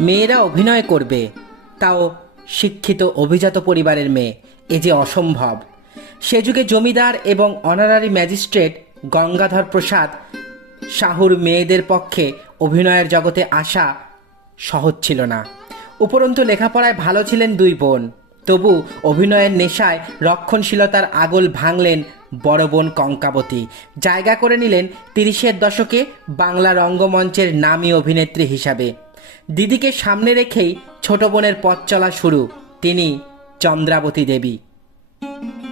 মেয়েরা অভিনয় করবে। তাও শিক্ষিত অভিজাত পরিবারের মেয়ে, এ যে অসম্ভব। সে যুগে জমিদার এবং অনারারি ম্যাজিস্ট্রেট গঙ্গাধর প্রসাদ শাহুর মেয়েদের পক্ষে অভিনয়ের জগতে আসা সহজ ছিল না। উপরন্তু লেখাপড়ায় ভালো ছিলেন দুই বোন। তবু অভিনয়ের নেশায় রক্ষণশীলতার আগল ভাঙলেন বড় বোন কঙ্কাবতী। জায়গা করে নিলেন তিরিশের দশকে বাংলা রঙ্গমঞ্চের নামী অভিনেত্রী হিসাবে। দিদিকে সামনে রেখেই ছোট বোনের পথ চলা শুরু। তিনি চন্দ্রাবতী দেবী।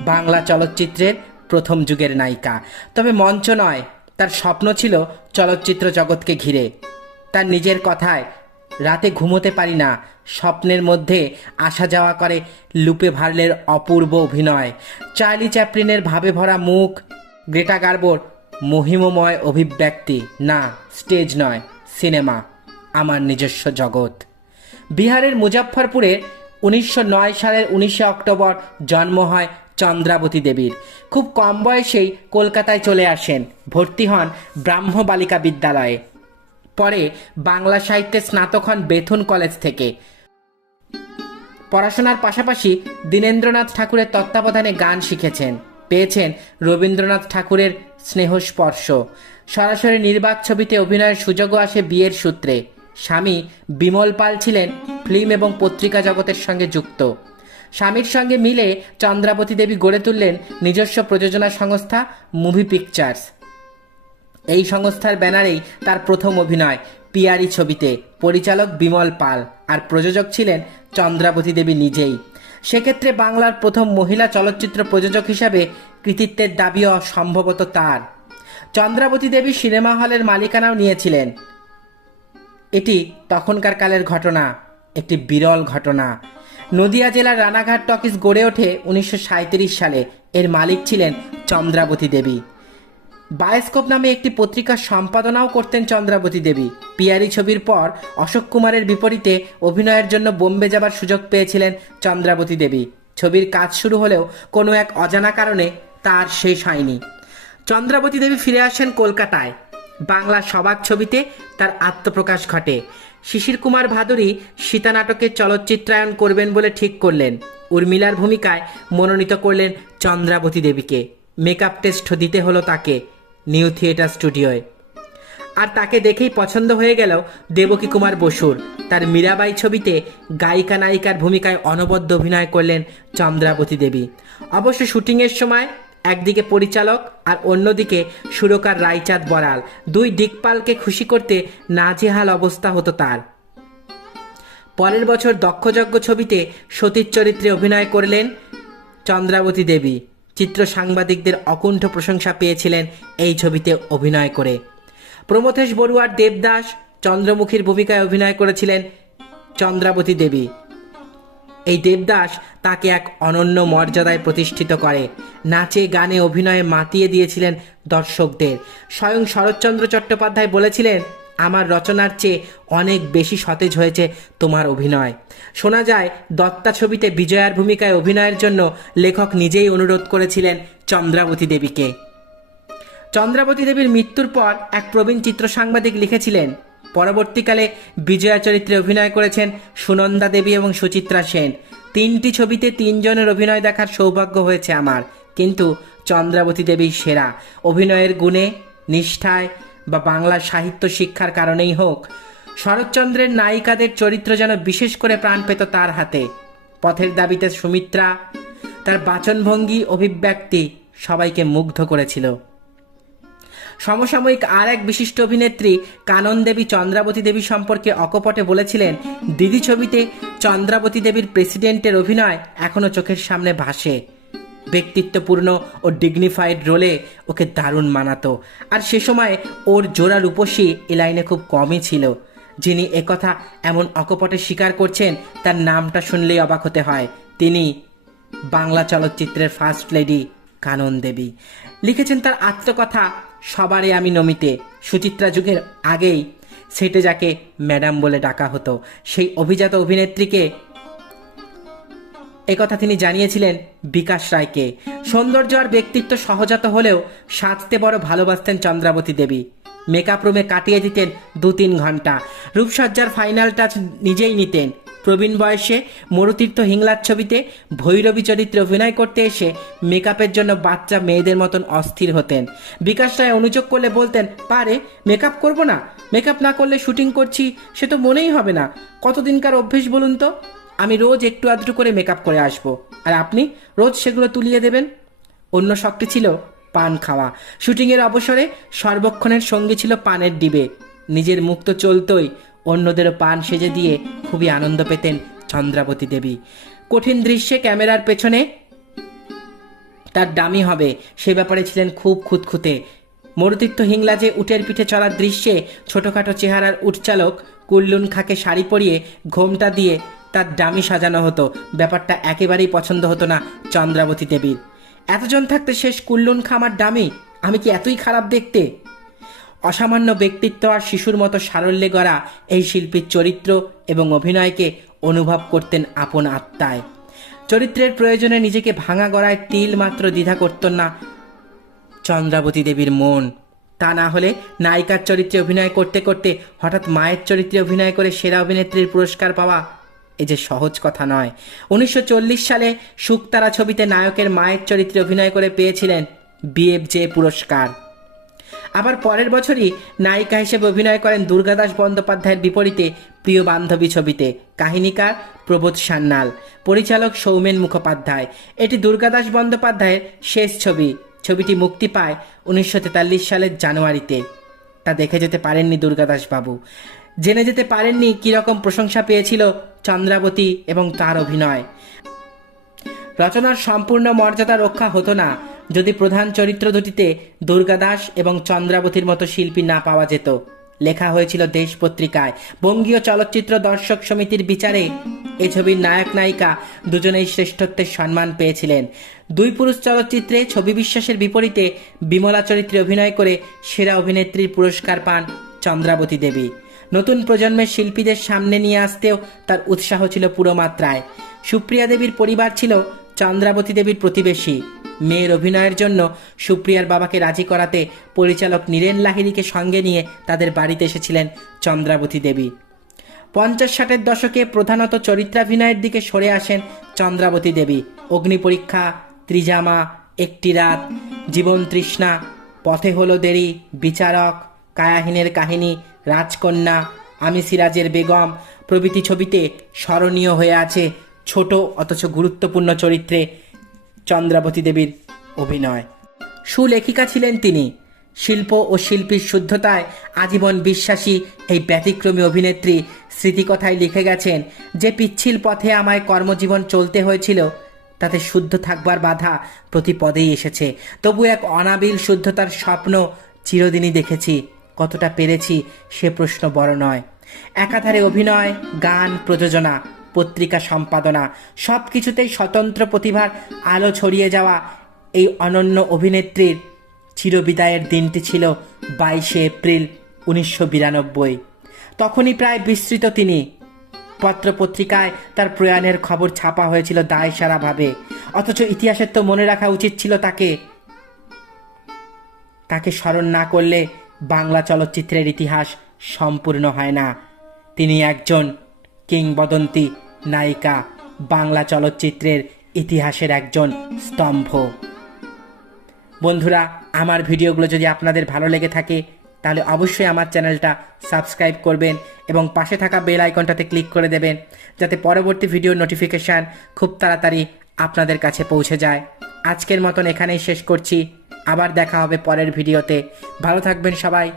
বাংলা চলচ্চিত্রের প্রথম যুগের নায়িকা। তবে মঞ্চ নয়, তার স্বপ্ন ছিল চলচ্চিত্র জগৎকে ঘিরে। তার নিজের কথায়, রাতে ঘুমোতে পারি না, স্বপ্নের মধ্যে আসা যাওয়া করে লুপে ভার্লের অপূর্ব অভিনয়। চার্লি চ্যাপলিনের ভাবে ভরা মুখ, গ্রেটা গার্বোর মহিমময় অভিব্যক্তি। না, স্টেজ নয়, সিনেমা। আমার নিজস্ব জগৎ। বিহারের মুজাফফরপুরে উনিশশো নয় সালের উনিশে অক্টোবর জন্ম হয় চন্দ্রাবতী দেবীর। খুব কম বয়সেই কলকাতায় চলে আসেন। ভর্তি হন ব্রাহ্ম বালিকা বিদ্যালয়ে। পরে বাংলা সাহিত্যে স্নাতক হন বেথুন কলেজ থেকে। পড়াশোনার পাশাপাশি দীনেন্দ্রনাথ ঠাকুরের তত্ত্বাবধানে গান শিখেছেন। পেয়েছেন রবীন্দ্রনাথ ঠাকুরের স্নেহস্পর্শ। সরাসরি নির্বাক ছবিতে অভিনয়ের সুযোগও আসে বিয়ের সূত্রে। স্বামী বিমল পাল ছিলেন ফিল্ম এবং পত্রিকা জগতের সঙ্গে যুক্ত। স্বামীর সঙ্গে মিলে চন্দ্রাবতী দেবী গড়ে তুললেন নিজস্ব প্রযোজনা সংস্থা মুভি পিকচার্স। এই সংস্থার ব্যানারেই তার প্রথম অভিনয়, পিয়ারি ছবিতে, পরিচালক বিমল পাল আর প্রযোজক ছিলেন চন্দ্রাবতী দেবী নিজেই। সেক্ষেত্রে বাংলার প্রথম মহিলা চলচ্চিত্র প্রযোজক হিসাবে কৃতিত্বের দাবিও সম্ভবত তার। চন্দ্রাবতী দেবী সিনেমা হলের মালিকানাও নিয়েছিলেন। এটি তখনকার কালের ঘটনা, একটি বিরল ঘটনা। নদিয়া জেলার রানাঘাট টকিজ গড়ে ওঠে উনিশশো সাঁইত্রিশ সালে। এর মালিক ছিলেন চন্দ্রাবতী দেবী। বায়োস্কোপ নামে একটি পত্রিকার সম্পাদনাও করতেন চন্দ্রাবতী দেবী। পিয়ারি ছবির পর অশোক কুমারের বিপরীতে অভিনয়ের জন্য বোম্বে যাবার সুযোগ পেয়েছিলেন চন্দ্রাবতী দেবী। ছবির কাজ শুরু হলেও কোনো এক অজানা কারণে তার শেষ হয়নি। চন্দ্রাবতী দেবী ফিরে আসেন কলকাতায়। বাংলা সবাক ছবিতে তার আত্মপ্রকাশ ঘটে। শিশির কুমার ভাদুরী সীতা নাটকের চলচ্চিত্রায়ন করবেন বলে ঠিক করলেন। উর্মিলার ভূমিকায় মনোনীত করলেন চন্দ্রাবতী দেবীকে। মেকআপ টেস্ট দিতে হলো তাকে নিউ থিয়েটার স্টুডিওয়। আর তাকে দেখেই পছন্দ হয়ে গেল দেবকী কুমার বসুর। তার মীরাবাই ছবিতে গায়িকা নায়িকার ভূমিকায় অনবদ্য অভিনয় করলেন চন্দ্রাবতী দেবী। অবশ্য শুটিংয়ের সময় একদিকে পরিচালক আর অন্যদিকে সুরকার রায়চাঁদ বড়াল দুই দিকপালকে খুশি করতে নাজেহাল অবস্থা হতো তার। পরের বছর দক্ষযজ্ঞ ছবিতে সতীর চরিত্রে অভিনয় করলেন চন্দ্রাবতী দেবী। চিত্র সাংবাদিকদের অকুণ্ঠ প্রশংসা পেয়েছিলেন এই ছবিতে অভিনয় করে। প্রমথেশ বড়ুয়ার দেবদাস চন্দ্রমুখীর ভূমিকায় অভিনয় করেছিলেন চন্দ্রাবতী দেবী। এই দেবদাস তাকে এক অনন্য মর্যাদায় প্রতিষ্ঠিত করে। নাচে, গানে, অভিনয়ে মাতিয়ে দিয়েছিলেন দর্শকদের। স্বয়ং শরৎচন্দ্র চট্টোপাধ্যায় বলেছিলেন, আমার রচনার চেয়ে অনেক বেশি সতেজ হয়েছে তোমার অভিনয়। শোনা যায়, দত্তা ছবিতে বিজয়ার ভূমিকায় অভিনয়ের জন্য লেখক নিজেই অনুরোধ করেছিলেন চন্দ্রাবতী দেবীকে। চন্দ্রাবতী দেবীর মৃত্যুর পর এক প্রবীণ চিত্র সাংবাদিক লিখেছিলেন পরবর্তীকালে বিজয়া চরিত্রে অভিনয় করেছেন সুনন্দা দেবী এবং সুচিত্রা সেন। তিনটি ছবিতে তিনজনের অভিনয় দেখার সৌভাগ্য হয়েছে আমার। কিন্তু চন্দ্রাবতী দেবী সেরা। অভিনয়ের গুণে, নিষ্ঠায় বা বাংলা সাহিত্য শিক্ষার কারণেই হোক, শরৎচন্দ্রের নায়িকাদের চরিত্র যেন বিশেষ করে প্রাণ পেত তার হাতে। পথের দাবিতে সুমিত্রা, তার বাচনভঙ্গি অভিব্যক্তি সবাইকে মুগ্ধ করেছিল। সমসাময়িক আর এক বিশিষ্ট অভিনেত্রী কানন দেবী চন্দ্রাবতী দেবী সম্পর্কে অকপটে বলেছিলেন, দিদি ছবিতে চন্দ্রাবতী দেবীর প্রেসিডেন্টের অভিনয় এখনও চোখের সামনে ভাসে। ব্যক্তিত্বপূর্ণ ও ডিগনিফাইড রোলে ওকে দারুণ মানাতো। আর সে সময় ওর জোড়া রূপসী এ লাইনে খুব কমই ছিল। যিনি একথা এমন অকপটে স্বীকার করছেন, তার নামটা শুনলেই অবাক হতে হয়। তিনি বাংলা চলচ্চিত্রের ফার্স্ট লেডি কানন দেবী। লিখেছেন তার আত্মকথা সবারই আমি নমিতে। সুচিত্রা যুগের আগেই সেটে যাকে ম্যাডাম বলে ডাকা হতো। সেই অভিজাত অভিনেত্রীকে একথা তিনি জানিয়েছিলেন বিকাশ রায়কে। সৌন্দর্য আর ব্যক্তিত্ব সহজাত হলেও সাজতে বড় ভালোবাসতেন চন্দ্রাবতী দেবী। মেকআপ রুমে কাটিয়ে দিতেন দু তিন ঘণ্টা। রূপসজ্জার ফাইনাল টাচ নিজেই নিতেন। প্রবীণ বয়সে মরুতীর্থ হিংলার ছবিতে ভৈরবী চরিত্রে অভিনয় করতে এসে মেকআপের জন্য বাচ্চা মেয়েদের মতন অস্থির হতেন। বিকাশ রায় অনুযোগ করলে বলতেন, পারে, মেকআপ করব না। মেকআপ না করলে শুটিং করছি, সে তো মনেই হবে না। কতদিনকার অভ্যেস বলুন তো? আমি রোজ একটু আধটু করে মেকআপ করে আসব। আর আপনি রোজ সেগুলো তুলিয়ে দেবেন? অন্য শখটি ছিল পান খাওয়া। শুটিংয়ের অবসরে সর্বক্ষণের সঙ্গী ছিল পানের ডিবে। নিজের মুখ তো চলতই। অন্যদেরও পান সেজে দিয়ে খুবই আনন্দ পেতেন চন্দ্রাবতী দেবী। কঠিন দৃশ্যে ক্যামেরার পেছনে তার দামি হবে, সে ব্যাপারে ছিলেন খুব খুঁতখুঁতে। মরুতীর্থ হিংলাজে উটের পিঠে চলার দৃশ্যে ছোটখাটো চেহারার উটচালক কুল্লুন খাকে শাড়ি পরিয়ে ঘোমটা দিয়ে তার ডামি সাজানো হতো, ব্যাপারটা একেবারেই পছন্দ হতো না চন্দ্রাবতী দেবীর। এতজন থাকতে শেষ কুল্লুন খামার ডামি আমি কি এতই খারাপ দেখতে? অসামান্য ব্যক্তিত্ব আর শিশুর মতো সারল্যে গড়া এই শিল্পীর চরিত্র এবং অভিনয়কে অনুভব করতেন আপন আত্মায়। চরিত্রের প্রয়োজনে নিজেকে ভাঙা গড়ায় তিল মাত্র দ্বিধা করতেন না চন্দ্রাবতী দেবীর মন। তা না হলে নায়িকার চরিত্রে অভিনয় করতে করতে হঠাৎ মায়ের চরিত্রে অভিনয় করে সেরা অভিনেত্রীর পুরস্কার পাওয়া এ যে সহজ কথা নয়। উনিশশো সালে শুকতারা ছবিতে নায়কের মায়ের চরিত্রে অভিনয় করে পেয়েছিলেন বিএফজে পুরস্কার। আবার পরের বছরই নায়িকা হিসেবে অভিনয় করেন দুর্গাদাস বন্দ্যোপাধ্যায়ের বিপরীতে প্রিয় বান্ধবী ছবিতে। কাহিনীকার প্রবোধ সান্যাল, পরিচালক সৌমেন মুখোপাধ্যায়। এটি দুর্গাদাস বন্দ্যোপাধ্যায়ের শেষ ছবি। ছবিটি মুক্তি পায় উনিশশো তেতাল্লিশ সালের জানুয়ারিতে। তা দেখে যেতে পারেননি দুর্গাদাস বাবু। জেনে যেতে পারেননি কীরকম প্রশংসা পেয়েছিল চন্দ্রাবতী এবং তার অভিনয়। রচনার সম্পূর্ণ মর্যাদা রক্ষা হতো না। যদি প্রধান চরিত্র দুটিতে দুর্গাদাস এবং চন্দ্রাবতীর মতো শিল্পী না পাওয়া যেত। লেখা হয়েছিল দেশ পত্রিকায়। বঙ্গীয় চলচ্চিত্র দর্শক সমিতির বিচারে এ ছবির নায়ক নায়িকা দুজনেই শ্রেষ্ঠত্বের সম্মান পেয়েছিলেন। দুই পুরুষ চলচ্চিত্রে ছবি বিশ্বাসের বিপরীতে বিমলা চরিত্রে অভিনয় করে সেরা অভিনেত্রীর পুরস্কার পান চন্দ্রাবতী দেবী। নতুন প্রজন্মের শিল্পীদের সামনে নিয়ে আসতেও তার উৎসাহ ছিল পুরো মাত্রায় সুপ্রিয়া দেবীর পরিবার ছিল চন্দ্রাবতী দেবীর প্রতিবেশী। মেয়ের অভিনয়ের জন্য সুপ্রিয়ার বাবাকে রাজি করাতে পরিচালক নীরেন লাহিড়িকে সঙ্গে নিয়ে তাদের বাড়িতে এসেছিলেন চন্দ্রাবতী দেবী। পঞ্চাশ ষাটের দশকে প্রধানত চরিত্রাভিনয়ের দিকে সরে আসেন চন্দ্রাবতী দেবী। অগ্নি পরীক্ষা, ত্রিজামা, একটি রাত, জীবন তৃষ্ণা, পথে হলো দেরি, বিচারক, কায়াহীনের কাহিনী, রাজকন্যা, আমি সিরাজের বেগম প্রভৃতি ছবিতে স্মরণীয় হয়ে আছে ছোট অথচ গুরুত্বপূর্ণ চরিত্রে চন্দ্রাবতী দেবীর অভিনয়। সুলেখিকা ছিলেন তিনি। শিল্প ও শিল্পীর শুদ্ধতায় আজীবন বিশ্বাসী এই ব্যতিক্রমী অভিনেত্রী স্মৃতিকথায় লিখে গেছেন, যে পিচ্ছিল পথে আমায় কর্মজীবন চলতে হয়েছিল, তাতে শুদ্ধ থাকবার বাধা প্রতি পদেই এসেছে। তবু এক অনাবিল শুদ্ধতার স্বপ্ন চিরদিনই দেখেছি, কতটা পেরেছি সে প্রশ্ন বড় নয়। একাধারে অভিনয়, গান, প্রযোজনা পত্রিকা সম্পাদনা সব কিছুতেই স্বতন্ত্র প্রতিভার আলো ছড়িয়ে যাওয়া এই অনন্য অভিনেত্রীর চিরবিদায়ের দিনটি ছিল বাইশে এপ্রিল উনিশশো বিরানব্বই। তখনই প্রায় বিস্তৃত তিনি। পত্রপত্রিকায় তার প্রয়াণের খবর ছাপা হয়েছিল দায় সারাভাবে অথচ ইতিহাসের তো মনে রাখা উচিত ছিল তাকে। তাকে স্মরণ না করলে বাংলা চলচ্চিত্রের ইতিহাস সম্পূর্ণ হয় না। তিনি একজন কিংবদন্তি নায়িকা, বাংলা চলচ্চিত্রের ইতিহাসের একজন স্তম্ভ। বন্ধুরা, আমার ভিডিওগুলো যদি আপনাদের ভালো লেগে থাকে, তাহলে অবশ্যই আমার চ্যানেলটা সাবস্ক্রাইব করবেন এবং পাশে থাকা বেল আইকনটাতে ক্লিক করে দেবেন, যাতে পরবর্তী ভিডিও নোটিফিকেশান খুব তাড়াতাড়ি আপনাদের কাছে পৌঁছে যায়। আজকের মতন এখানেই শেষ করছি। আবার দেখা হবে পরের ভিডিওতে। ভালো থাকবেন সবাই।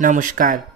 নমস্কার।